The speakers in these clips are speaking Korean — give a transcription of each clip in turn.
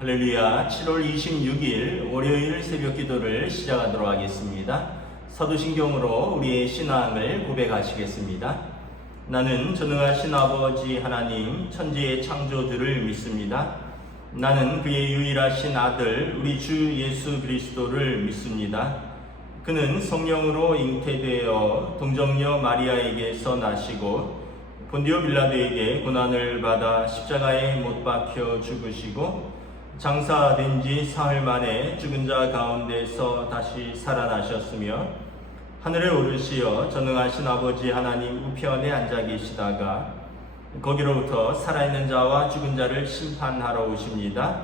할렐루야. 7월 26일 월요일 새벽 기도를 시작하도록 하겠습니다. 사도신경으로 우리의 신앙을 고백하시겠습니다. 나는 전능하신 아버지 하나님 천지의 창조주를 믿습니다. 나는 그의 유일하신 아들 우리 주 예수 그리스도를 믿습니다. 그는 성령으로 잉태되어 동정녀 마리아에게서 나시고 본디오 빌라도에게 고난을 받아 십자가에 못 박혀 죽으시고 장사된 지 사흘 만에 죽은 자 가운데서 다시 살아나셨으며 하늘에 오르시어 전능하신 아버지 하나님 우편에 앉아 계시다가 거기로부터 살아있는 자와 죽은 자를 심판하러 오십니다.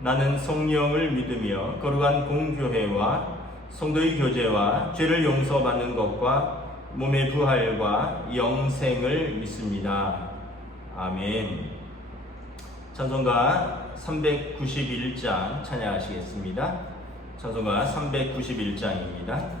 나는 성령을 믿으며 거룩한 공교회와 성도의 교제와 죄를 용서받는 것과 몸의 부활과 영생을 믿습니다. 아멘. 찬송가 391장 찬양하시겠습니다. 찬송가 391장입니다.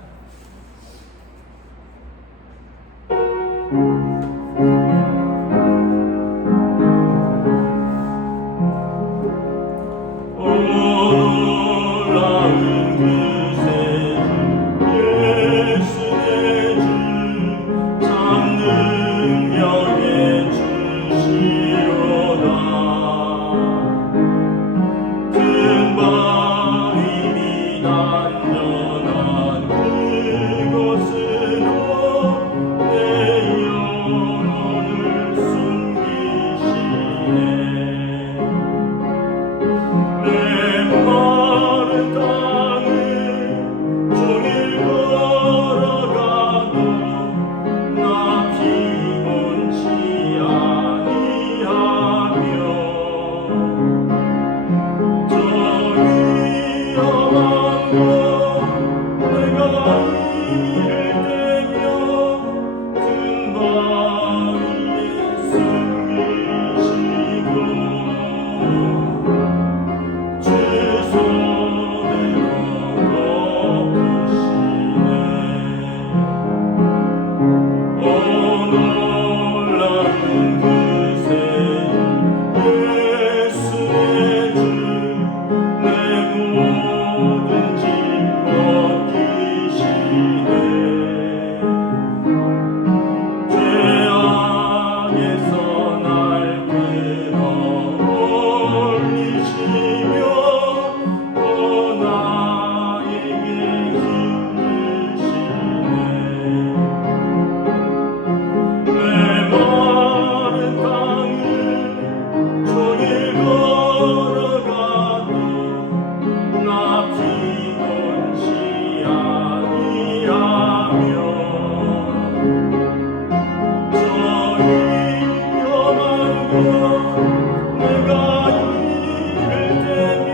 내가 이를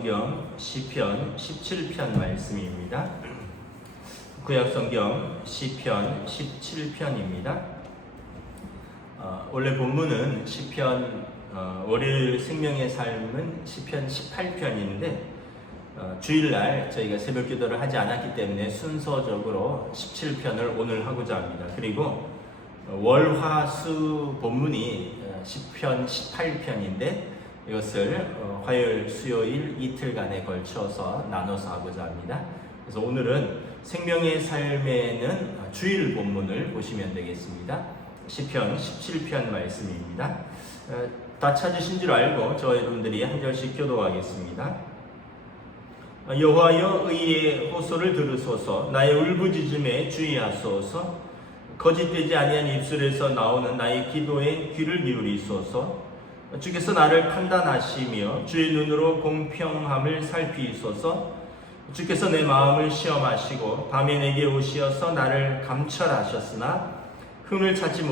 성경 시편 17편 말씀입니다. 구약 성경 시편 17편입니다. 원래 본문은 시편 월요일 생명의 삶은 시편 18편인데 주일날 저희가 새벽 기도를 하지 않았기 때문에 순서적으로 17편을 오늘 하고자 합니다. 그리고 월, 화, 수 본문이 시편 18편인데 이것을 화요일, 수요일 이틀간에 걸쳐서 나눠서 하고자 합니다. 그래서 오늘은 생명의 삶에는 주일 본문을 보시면 되겠습니다. 시편 17편 말씀입니다. 다 찾으신 줄 알고 저와 여러분들이 한 절씩 교도하겠습니다. 여호와여 의의 호소를 들으소서. 나의 울부짖음에 주의하소서. 거짓되지 아니한 입술에서 나오는 나의 기도에 귀를 기울이소서. 주께서 나를 판단하시며 주의 눈으로 공평함을 살피소서. 주께서 내 마음을 시험하시고 밤에 내게 오시어서 나를 감찰하셨으나 흠을 찾지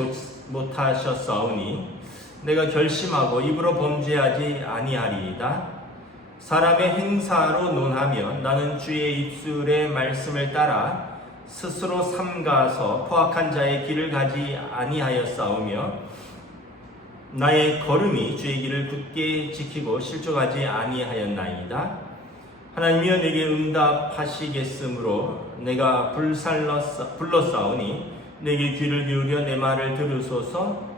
못하셨사오니 내가 결심하고 입으로 범죄하지 아니하리이다. 사람의 행사로 논하면 나는 주의 입술의 말씀을 따라 스스로 삼가서 포악한 자의 길을 가지 아니하였사오며 나의 걸음이 주의 길을 굳게 지키고 실족하지 아니하였나이다. 하나님이여 내게 응답하시겠으므로 내가 불렀사오니 내게 귀를 기울여 내 말을 들으소서.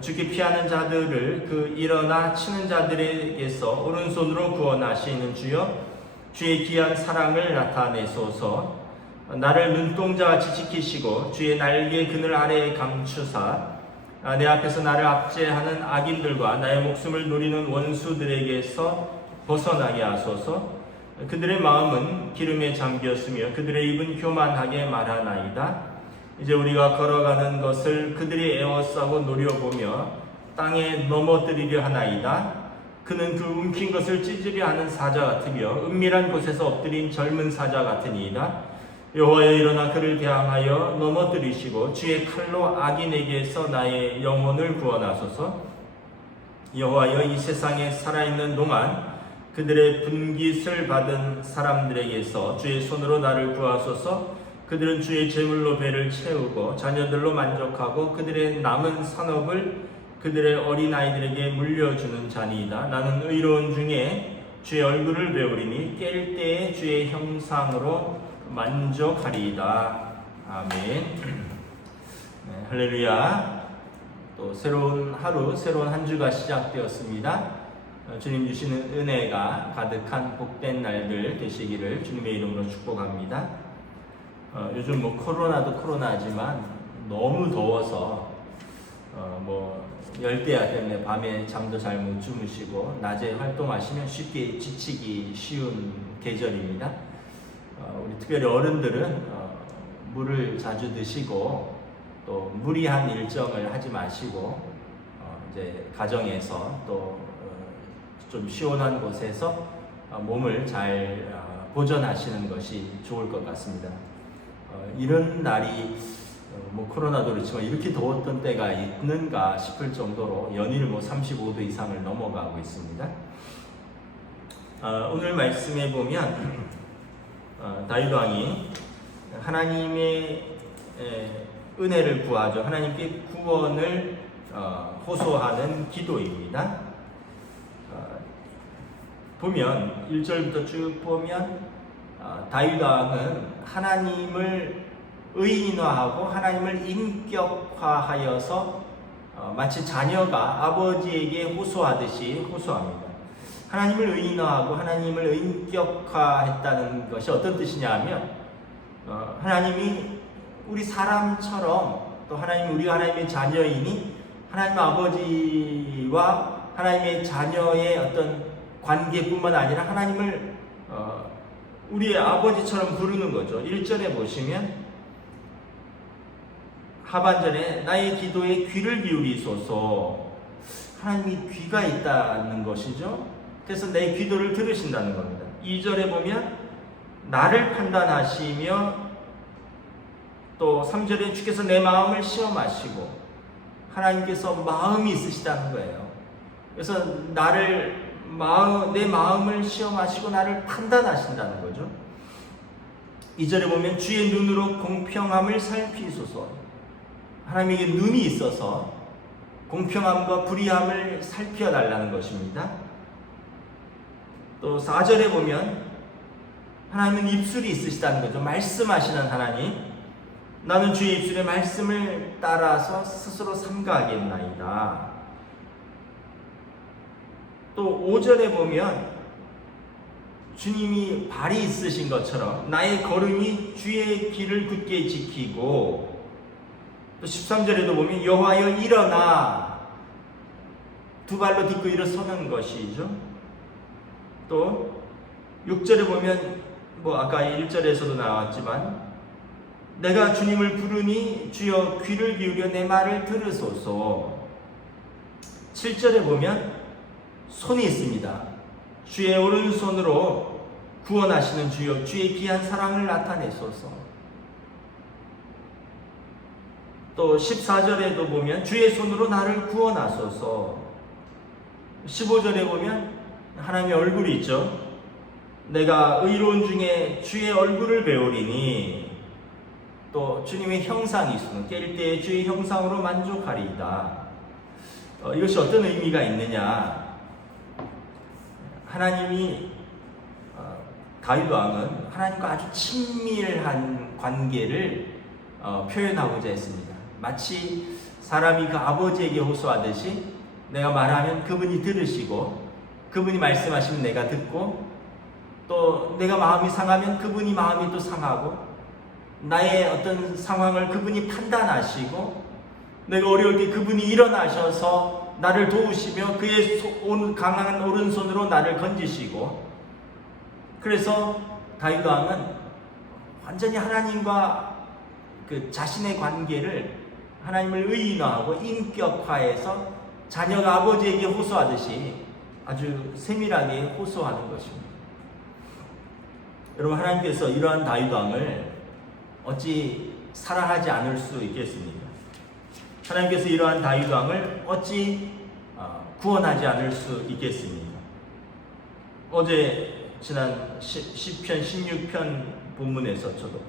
주께 피하는 자들을 그 일어나 치는 자들에게서 오른손으로 구원하시는 주여 주의 귀한 사랑을 나타내소서. 나를 눈동자같이 지키시고 주의 날개 그늘 아래에 감추사 내 앞에서 나를 압제하는 악인들과 나의 목숨을 노리는 원수들에게서 벗어나게 하소서. 그들의 마음은 기름에 잠겼으며 그들의 입은 교만하게 말하나이다. 이제 우리가 걸어가는 것을 그들이 애워싸고 노려보며 땅에 넘어뜨리려 하나이다. 그는 그 움킨 것을 찢으려 하는 사자 같으며 은밀한 곳에서 엎드린 젊은 사자 같으니이다. 여호와여 일어나 그를 대항하여 넘어뜨리시고 주의 칼로 악인에게서 나의 영혼을 구원하소서. 여호와여 이 세상에 살아있는 동안 그들의 분깃을 받은 사람들에게서 주의 손으로 나를 구하소서. 그들은 주의 제물로 배를 채우고 자녀들로 만족하고 그들의 남은 산업을 그들의 어린아이들에게 물려주는 자니이다. 나는 의로운 중에 주의 얼굴을 배우리니 깰 때에 주의 형상으로 만족하리이다. 아멘. 네, 할렐루야. 또 새로운 하루, 새로운 한 주가 시작되었습니다. 주님 주시는 은혜가 가득한 복된 날들 되시기를 주님의 이름으로 축복합니다. 요즘 코로나도 코로나지만 너무 더워서 열대야 때문에 밤에 잠도 잘 못 주무시고 낮에 활동하시면 쉽게 지치기 쉬운 계절입니다. 우리 특별히 어른들은 물을 자주 드시고 또 무리한 일정을 하지 마시고 이제 가정에서 또 좀 시원한 곳에서 몸을 잘 보존하시는 것이 좋을 것 같습니다. 이런 날이 코로나도 그렇지만 이렇게 더웠던 때가 있는가 싶을 정도로 연일 35도 이상을 넘어가고 있습니다. 오늘 말씀에 보면 다윗 왕이 하나님의 은혜를 구하죠. 하나님께 구원을 호소하는 기도입니다. 보면 1절부터 쭉 보면 다윗 왕은 하나님을 의인화하고 하나님을 인격화하여서 마치 자녀가 아버지에게 호소하듯이 호소합니다. 하나님을 의인화하고 하나님을 인격화했다는 것이 어떤 뜻이냐 하면 하나님이 우리 사람처럼 또 우리가 하나님의 자녀이니 하나님 아버지와 하나님의 자녀의 어떤 관계뿐만 아니라 하나님을 우리의 아버지처럼 부르는 거죠. 1절에 보시면 하반절에 나의 기도에 귀를 기울이소서. 하나님이 귀가 있다는 것이죠. 그래서 내 기도를 들으신다는 겁니다. 2절에 보면 나를 판단하시며 또 3절에 주께서 내 마음을 시험하시고 하나님께서 마음이 있으시다는 거예요. 그래서 나를 내 마음을 시험하시고 나를 판단하신다는 거죠. 2절에 보면 주의 눈으로 공평함을 살피소서. 하나님에게 눈이 있어서 공평함과 불의함을 살펴달라는 것입니다. 또 4절에 보면 하나님은 입술이 있으시다는 거죠. 말씀하시는 하나님. 나는 주의 입술의 말씀을 따라서 스스로 삼가하겠나이다. 또 5절에 보면 주님이 발이 있으신 것처럼 나의 걸음이 주의 길을 굳게 지키고, 또 13절에도 보면 여호와여 일어나 두 발로 딛고 일어서는 것이죠. 또 6절에 보면 아까 1절에서도 나왔지만 내가 주님을 부르니 주여 귀를 기울여 내 말을 들으소서. 7절에 보면 손이 있습니다. 주의 오른손으로 구원하시는 주여 주의 귀한 사랑을 나타내소서. 또 14절에도 보면 주의 손으로 나를 구원하소서. 15절에 보면 하나님의 얼굴이 있죠. 내가 의로운 중에 주의 얼굴을 배우리니 또 주님의 형상이 있으면 깰 때에 주의 형상으로 만족하리이다. 이것이 어떤 의미가 있느냐. 하나님이 다윗 왕은 하나님과 아주 친밀한 관계를 표현하고자 했습니다. 마치 사람이 그 아버지에게 호소하듯이 내가 말하면 그분이 들으시고 그분이 말씀하시면 내가 듣고 또 내가 마음이 상하면 그분이 마음이 또 상하고 나의 어떤 상황을 그분이 판단하시고 내가 어려울 때 그분이 일어나셔서 나를 도우시며 그의 강한 오른손으로 나를 건지시고, 그래서 다윗 왕은 완전히 하나님과 그 자신의 관계를 하나님을 의인화하고 인격화해서 자녀가 아버지에게 호소하듯이 아주 세밀하게 호소하는 것입니다. 여러분, 하나님께서 이러한 다윗 왕을 어찌 사랑하지 않을 수 있겠습니까? 하나님께서 이러한 다윗 왕을 어찌 구원하지 않을 수 있겠습니까? 어제 지난 시편 16편 본문에서 저도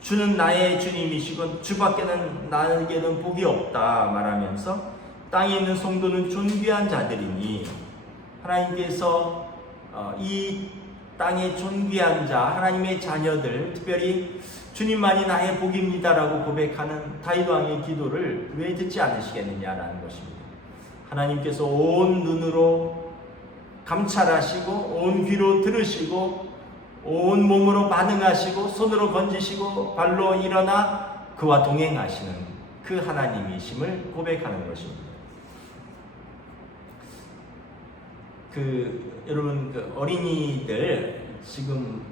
주는 나의 주님이시고 주밖에는 나에게는 복이 없다 말하면서 땅에 있는 성도는 존귀한 자들이니, 하나님께서 이 땅의 존귀한 자, 하나님의 자녀들, 특별히 주님만이 나의 복입니다라고 고백하는 다윗 왕의 기도를 왜 듣지 않으시겠느냐라는 것입니다. 하나님께서 온 눈으로 감찰하시고 온 귀로 들으시고 온 몸으로 반응하시고 손으로 건지시고 발로 일어나 그와 동행하시는 그 하나님이심을 고백하는 것입니다. 여러분, 어린이들 지금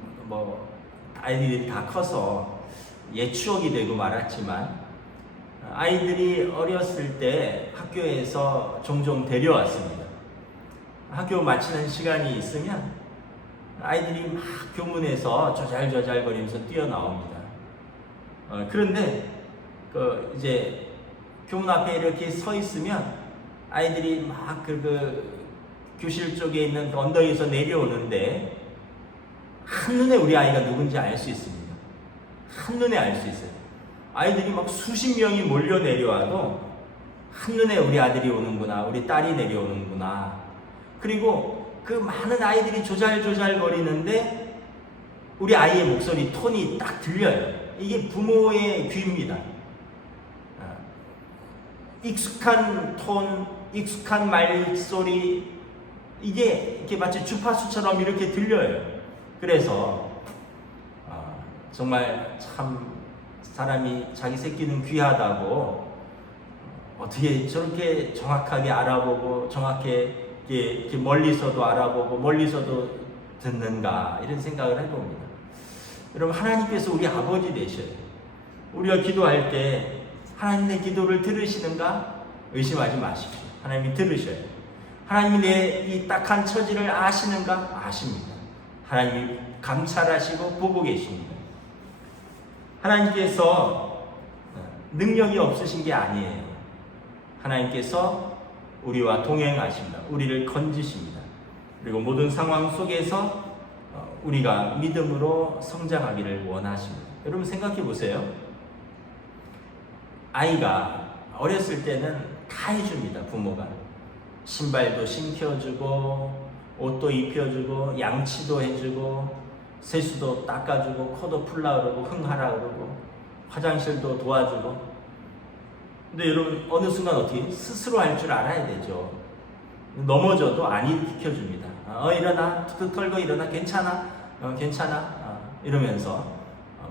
아이들이 다 커서 옛 추억이 되고 말았지만, 아이들이 어렸을 때 학교에서 종종 데려왔습니다. 학교 마치는 시간이 있으면 아이들이 막 교문에서 조잘조잘거리면서 뛰어나옵니다. 그런데 이제 교문 앞에 이렇게 서 있으면 아이들이 막 교실 쪽에 있는 언덕에서 내려오는데 한눈에 우리 아이가 누군지 알 수 있습니다. 한눈에 알 수 있어요. 아이들이 막 수십 명이 몰려 내려와도 한눈에 우리 아들이 오는구나, 우리 딸이 내려오는구나. 그리고 그 많은 아이들이 조잘조잘 거리는데 우리 아이의 목소리 톤이 딱 들려요. 이게 부모의 귀입니다. 익숙한 톤, 익숙한 말소리, 이게 이렇게 마치 주파수처럼 이렇게 들려요. 그래서 정말 참 사람이 자기 새끼는 귀하다고 어떻게 저렇게 정확하게 알아보고 정확하게 이렇게 멀리서도 알아보고 멀리서도 듣는가, 이런 생각을 해봅니다. 여러분, 하나님께서 우리 아버지 되셔요. 우리가 기도할 때 하나님의 기도를 들으시는가 의심하지 마십시오. 하나님이 들으셔요. 하나님이 내 이 딱한 처지를 아시는가? 아십니다. 하나님이 감찰하시고 보고 계십니다. 하나님께서 능력이 없으신 게 아니에요. 하나님께서 우리와 동행하십니다. 우리를 건지십니다. 그리고 모든 상황 속에서 우리가 믿음으로 성장하기를 원하십니다. 여러분 생각해 보세요. 아이가 어렸을 때는 다 해줍니다. 부모가 신발도 신겨주고 옷도 입혀주고 양치도 해주고 세수도 닦아주고 코도 풀라 그러고 흥하라 그러고 화장실도 도와주고. 근데 여러분 어느 순간 어떻게 스스로 할 줄 알아야 되죠. 넘어져도 안 일으켜줍니다. 일어나, 털고 일어나, 괜찮아, 괜찮아, 이러면서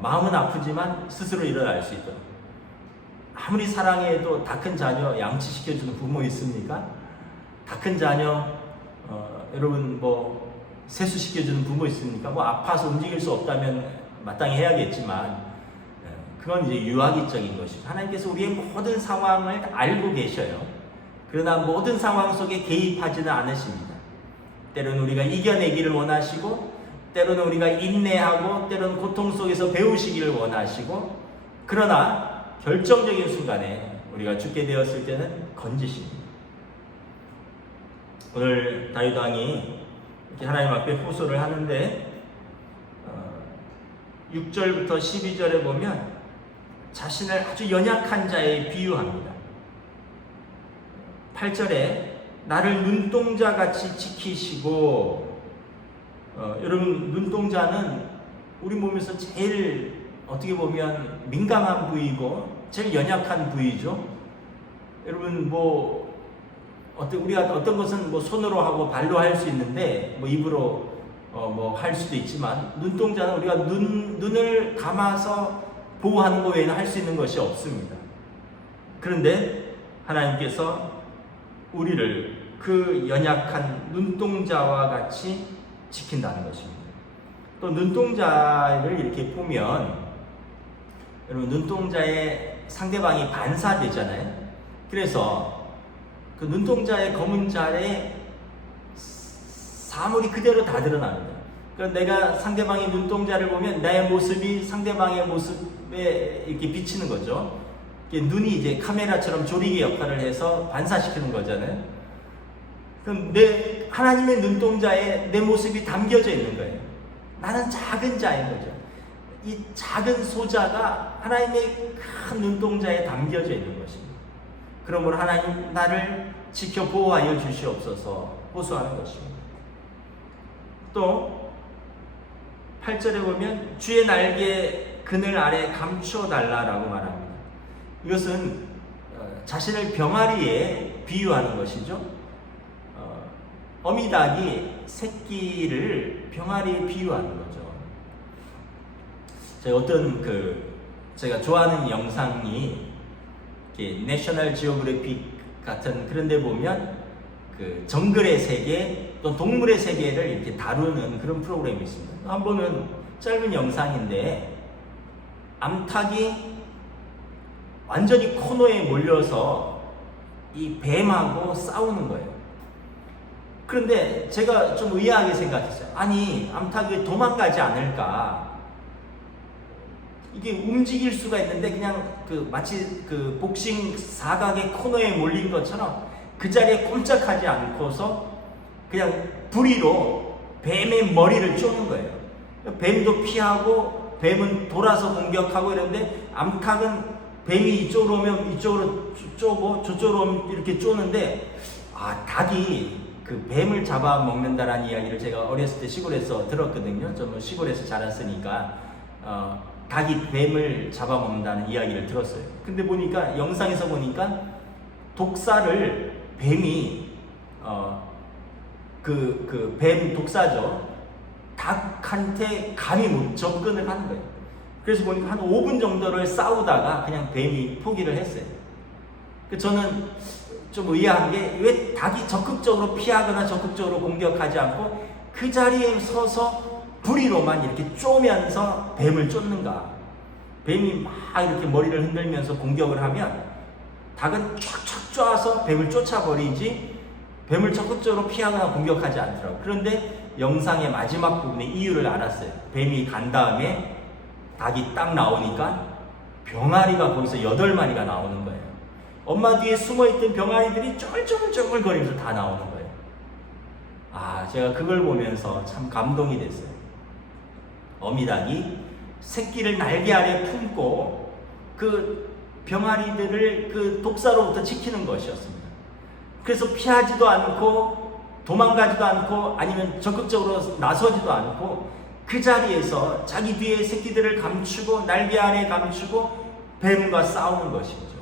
마음은 아프지만 스스로 일어날 수 있도록. 아무리 사랑해도 다 큰 자녀 양치시켜주는 부모 있습니까? 다 큰 자녀 여러분 뭐 세수시켜주는 부모 있습니까? 뭐 아파서 움직일 수 없다면 마땅히 해야겠지만 그건 이제 유아기적인 것이죠. 하나님께서 우리의 모든 상황을 알고 계셔요. 그러나 모든 상황 속에 개입하지는 않으십니다. 때로는 우리가 이겨내기를 원하시고, 때로는 우리가 인내하고, 때로는 고통 속에서 배우시기를 원하시고, 그러나 결정적인 순간에 우리가 죽게 되었을 때는 건지십니다. 오늘 다윗 왕이 이렇게 하나님 앞에 호소를 하는데 6절부터 12절에 보면 자신을 아주 연약한 자에 비유합니다. 8절에 나를 눈동자같이 지키시고, 여러분 눈동자는 우리 몸에서 제일 어떻게 보면 민감한 부위고 제일 연약한 부위죠. 여러분 뭐 우리가 어떤 것은 뭐 손으로 하고 발로 할 수 있는데 뭐 입으로 뭐 할 수도 있지만 눈동자는 우리가 눈을 감아서 보호하는 것 외에는 할 수 있는 것이 없습니다. 그런데 하나님께서 우리를 그 연약한 눈동자와 같이 지킨다는 것입니다. 또 눈동자를 이렇게 보면 여러분 눈동자에 상대방이 반사되잖아요. 그래서 그 눈동자의 검은 자에 사물이 그대로 다 드러납니다. 그러니까 내가 상대방의 눈동자를 보면 나의 모습이 상대방의 모습에 이렇게 비치는 거죠. 눈이 이제 카메라처럼 조리개 역할을 해서 반사시키는 거잖아요. 그럼 하나님의 눈동자에 내 모습이 담겨져 있는 거예요. 나는 작은 자인 거죠. 이 작은 소자가 하나님의 큰 눈동자에 담겨져 있는 것입니다. 그러므로 하나님 나를 지켜 보호하여 주시옵소서 호소하는 것입니다. 또 8절에 보면 주의 날개 그늘 아래 감추어 달라라고 말합니다. 이것은 자신을 병아리에 비유하는 것이죠. 어미닭이 새끼를 병아리에 비유하는 거죠. 제가 좋아하는 영상이 내셔널 지오그래픽 같은 그런 데 보면 그 정글의 세계 또 동물의 세계를 이렇게 다루는 그런 프로그램이 있습니다. 한 번은 짧은 영상인데 암탉이 완전히 코너에 몰려서 이 뱀하고 싸우는 거예요. 그런데 제가 좀 의아하게 생각했어요. 아니 암탉이 도망가지 않을까? 이게 움직일 수가 있는데 그냥 마치 복싱 사각의 코너에 몰린 것처럼 그 자리에 꼼짝하지 않고서 그냥 부리로 뱀의 머리를 쪼는 거예요. 뱀도 피하고 뱀은 돌아서 공격하고 이런데 암탉은 뱀이 이쪽으로 오면 이쪽으로 쪼고 저쪽으로 오면 이렇게 쪼는데 닭이 그 뱀을 잡아먹는다라는 이야기를 제가 어렸을 때 시골에서 들었거든요. 저는 시골에서 자랐으니까 닭이 뱀을 잡아먹는다는 이야기를 들었어요. 근데 보니까 영상에서 보니까 독사를 뱀이 뱀 독사죠. 닭한테 감히 못 접근을 하는 거예요. 그래서 보니까 한 5분 정도를 싸우다가 그냥 뱀이 포기를 했어요. 저는 좀 의아한 게 왜 닭이 적극적으로 피하거나 적극적으로 공격하지 않고 그 자리에 서서 부리로만 이렇게 쪼면서 뱀을 쫓는가. 뱀이 막 이렇게 머리를 흔들면서 공격을 하면 닭은 촥촥 쪼아서 뱀을 쫓아버리지 뱀을 적극적으로 피하거나 공격하지 않더라고요. 그런데 영상의 마지막 부분에 이유를 알았어요. 뱀이 간 다음에 닭이 딱 나오니까 병아리가 거기서 8마리가 나오는 거예요. 엄마 뒤에 숨어있던 병아리들이 쫄쫄쫄 거리면서 다 나오는 거예요. 제가 그걸 보면서 참 감동이 됐어요. 어미닭이 새끼를 날개 아래 품고 그 병아리들을 그 독사로부터 지키는 것이었습니다. 그래서 피하지도 않고 도망가지도 않고 아니면 적극적으로 나서지도 않고 그 자리에서 자기 뒤에 새끼들을 감추고 날개 아래 감추고 뱀과 싸우는 것이죠.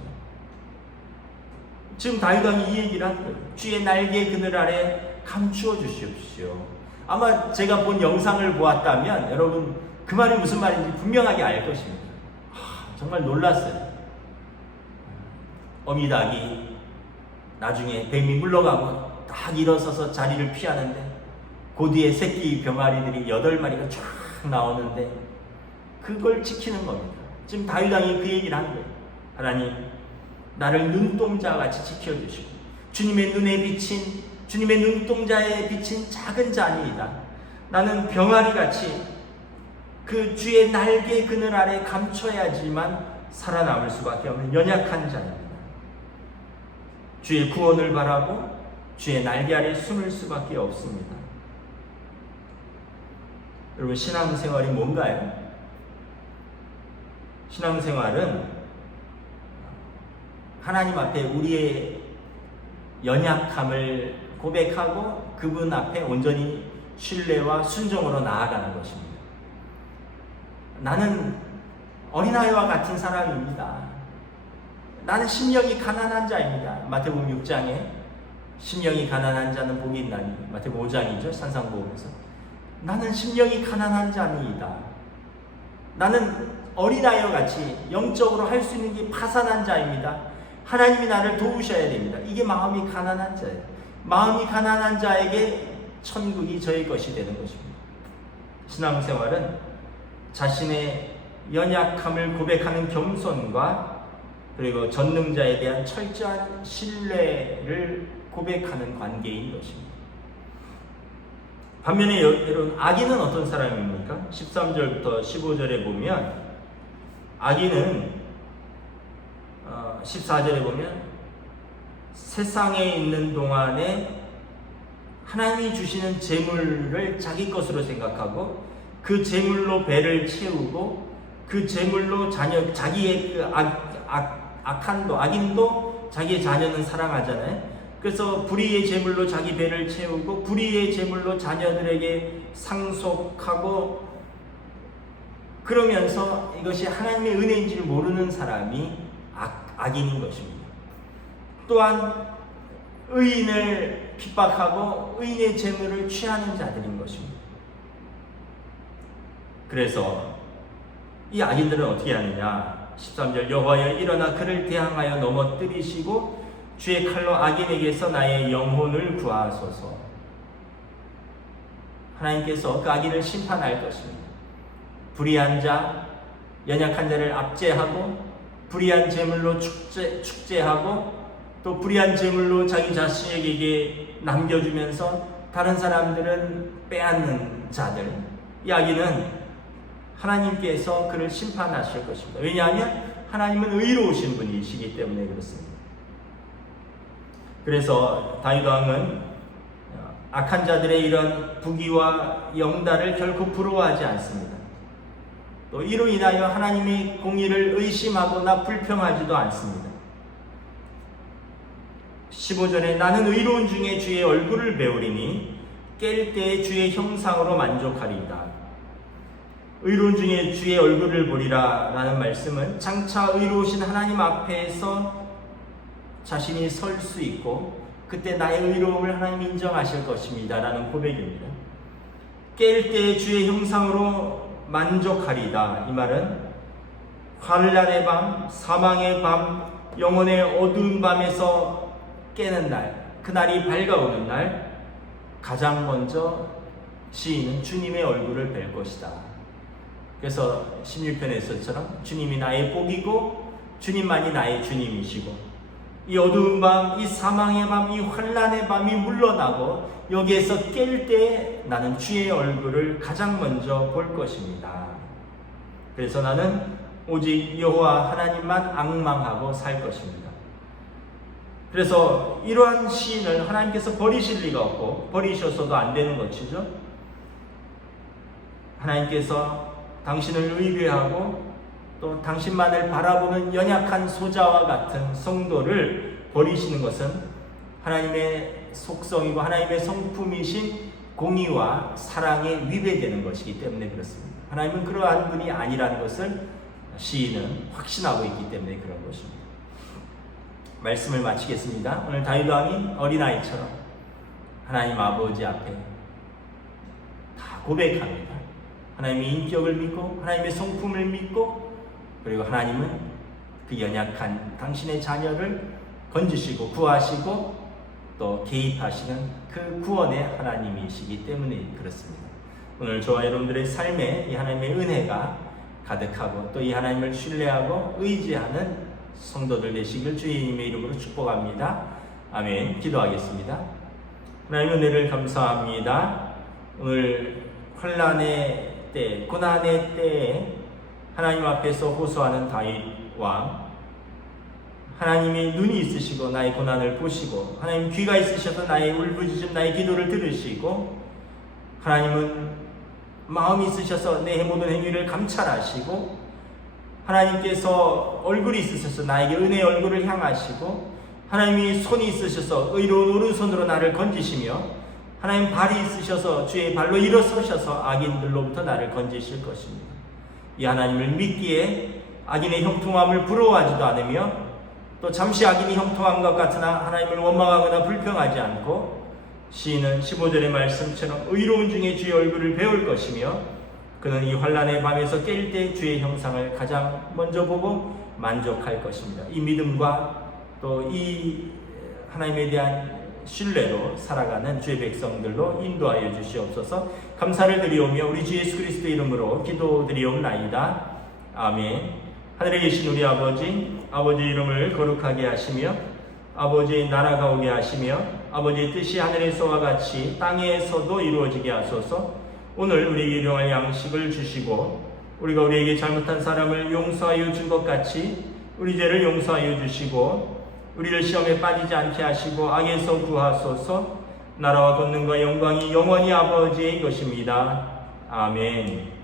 지금 다윗 왕이 이 얘기를 한 거예요. 주의 날개 그늘 아래 감추어 주십시오. 아마 제가 본 영상을 보았다면 여러분 그 말이 무슨 말인지 분명하게 알 것입니다. 정말 놀랐어요. 어미닭이 나중에 뱀이 물러가고 딱 일어서서 자리를 피하는데 그 뒤에 새끼 병아리들이 8마리가 쫙 나오는데 그걸 지키는 겁니다. 지금 다윗 왕이 그 얘기를 한 거예요. 하나님, 나를 눈동자 같이 지켜주시고 주님의 눈에 비친, 주님의 눈동자에 비친 작은 자니이다. 나는 병아리 같이 그 주의 날개 그늘 아래 감춰야지만 살아남을 수밖에 없는 연약한 자입니다. 주의 구원을 바라고 주의 날개 아래 숨을 수밖에 없습니다. 여러분, 신앙생활이 뭔가요? 신앙생활은 하나님 앞에 우리의 연약함을 고백하고 그분 앞에 온전히 신뢰와 순종으로 나아가는 것입니다. 나는 어린아이와 같은 사람입니다. 나는 심령이 가난한 자입니다. 마태복음 6장에 심령이 가난한 자는 복이 있나니, 마태복음 5장이죠. 산상보험에서 나는 심령이 가난한 자니이다. 나는 어린아이와 같이 영적으로 할 수 있는 게 파산한 자입니다. 하나님이 나를 도우셔야 됩니다. 이게 마음이 가난한 자예요. 마음이 가난한 자에게 천국이 저의 것이 되는 것입니다. 신앙생활은 자신의 연약함을 고백하는 겸손과 그리고 전능자에 대한 철저한 신뢰를 고백하는 관계인 것입니다. 반면에 여러분, 악인은 어떤 사람입니까? 13절부터 15절에 보면 악인은 14절에 보면 세상에 있는 동안에 하나님이 주시는 재물을 자기 것으로 생각하고 그 재물로 배를 채우고 그 재물로 자기의 그 악인도 자기의 자녀는 사랑하잖아요. 그래서 불의의 재물로 자기 배를 채우고 불의의 재물로 자녀들에게 상속하고 그러면서 이것이 하나님의 은혜인지를 모르는 사람이 악인인 것입니다. 또한 의인을 핍박하고 의인의 재물을 취하는 자들인 것입니다. 그래서 이 악인들은 어떻게 하느냐? 13절 여호와여 일어나 그를 대항하여 넘어뜨리시고 주의 칼로 악인에게서 나의 영혼을 구하소서. 하나님께서 그 악인을 심판할 것입니다. 불의한 자, 연약한 자를 압제하고 불의한 재물로 축제하고 또 불의한 재물로 자기 자신에게 남겨주면서 다른 사람들은 빼앗는 자들, 이 악인은 하나님께서 그를 심판하실 것입니다. 왜냐하면 하나님은 의로우신 분이시기 때문에 그렇습니다. 그래서 다윗 왕은 악한 자들의 이런 부귀와 영달을 결코 부러워하지 않습니다. 또 이로 인하여 하나님의 공의를 의심하거나 불평하지도 않습니다. 15절에 나는 의로운 중에 주의 얼굴을 배우리니 깰 때에 주의 형상으로 만족하리이다. 의로운 중에 주의 얼굴을 보리라 라는 말씀은 장차 의로우신 하나님 앞에서 자신이 설 수 있고 그때 나의 의로움을 하나님이 인정하실 것입니다 라는 고백입니다. 깰 때에 주의 형상으로 만족하리다. 이 말은 환난의 밤, 사망의 밤, 영혼의 어두운 밤에서 깨는 날, 그날이 밝아오는 날 가장 먼저 시인은 주님의 얼굴을 뵐 것이다. 그래서 16편에서처럼 주님이 나의 복이고 주님만이 나의 주님이시고 이 어두운 밤, 이 사망의 밤, 이 환난의 밤이 물러나고 여기에서 깰 때 나는 주의 얼굴을 가장 먼저 볼 것입니다. 그래서 나는 오직 여호와 하나님만 앙망하고 살 것입니다. 그래서 이러한 시인을 하나님께서 버리실 리가 없고 버리셔서도 안 되는 것이죠. 하나님께서 당신을 의뢰하고 또 당신만을 바라보는 연약한 소자와 같은 성도를 버리시는 것은 하나님의 속성이고 하나님의 성품이신 공의와 사랑에 위배되는 것이기 때문에 그렇습니다. 하나님은 그러한 분이 아니라는 것을 시인은 확신하고 있기 때문에 그런 것입니다. 말씀을 마치겠습니다. 오늘 다윗 왕이 어린아이처럼 하나님 아버지 앞에 다 고백합니다. 하나님의 인격을 믿고 하나님의 성품을 믿고 그리고 하나님은 그 연약한 당신의 자녀를 건지시고 구하시고 또 개입하시는 그 구원의 하나님이시기 때문에 그렇습니다. 오늘 저와 여러분들의 삶에 이 하나님의 은혜가 가득하고 또 이 하나님을 신뢰하고 의지하는 성도들 되시길 주의 이름의 이름으로 축복합니다. 아멘. 기도하겠습니다. 하나님 은혜를 감사합니다. 오늘 환난의 때, 고난의 때에 하나님 앞에서 호소하는 다윗 왕, 하나님이 눈이 있으시고 나의 고난을 보시고 하나님 귀가 있으셔서 나의 울부짖음 나의 기도를 들으시고 하나님은 마음이 있으셔서 내 모든 행위를 감찰하시고 하나님께서 얼굴이 있으셔서 나에게 은혜의 얼굴을 향하시고 하나님이 손이 있으셔서 의로운 오른손으로 나를 건지시며 하나님 발이 있으셔서 주의 발로 일어서셔서 악인들로부터 나를 건지실 것입니다. 이 하나님을 믿기에 악인의 형통함을 부러워하지도 않으며 또 잠시 악인이 형통한 것 같으나 하나님을 원망하거나 불평하지 않고 시인은 15절의 말씀처럼 의로운 중에 주의 얼굴을 배울 것이며 그는 이 환난의 밤에서 깰 때 주의 형상을 가장 먼저 보고 만족할 것입니다. 이 믿음과 또 이 하나님에 대한 신뢰로 살아가는 주의 백성들로 인도하여 주시옵소서. 감사를 드리오며 우리 주 예수 그리스도 이름으로 기도드리옵나이다. 아멘. 하늘에 계신 우리 아버지, 아버지 이름을 거룩하게 하시며 아버지의 나라가 오게 하시며 아버지의 뜻이 하늘에서와 같이 땅에서도 이루어지게 하소서. 오늘 우리에게 일용할 양식을 주시고 우리가 우리에게 잘못한 사람을 용서하여 준 것 같이 우리 죄를 용서하여 주시고 우리를 시험에 빠지지 않게 하시고 악에서 구하소서. 나라와 권능과 영광이 영원히 아버지의 것입니다. 아멘.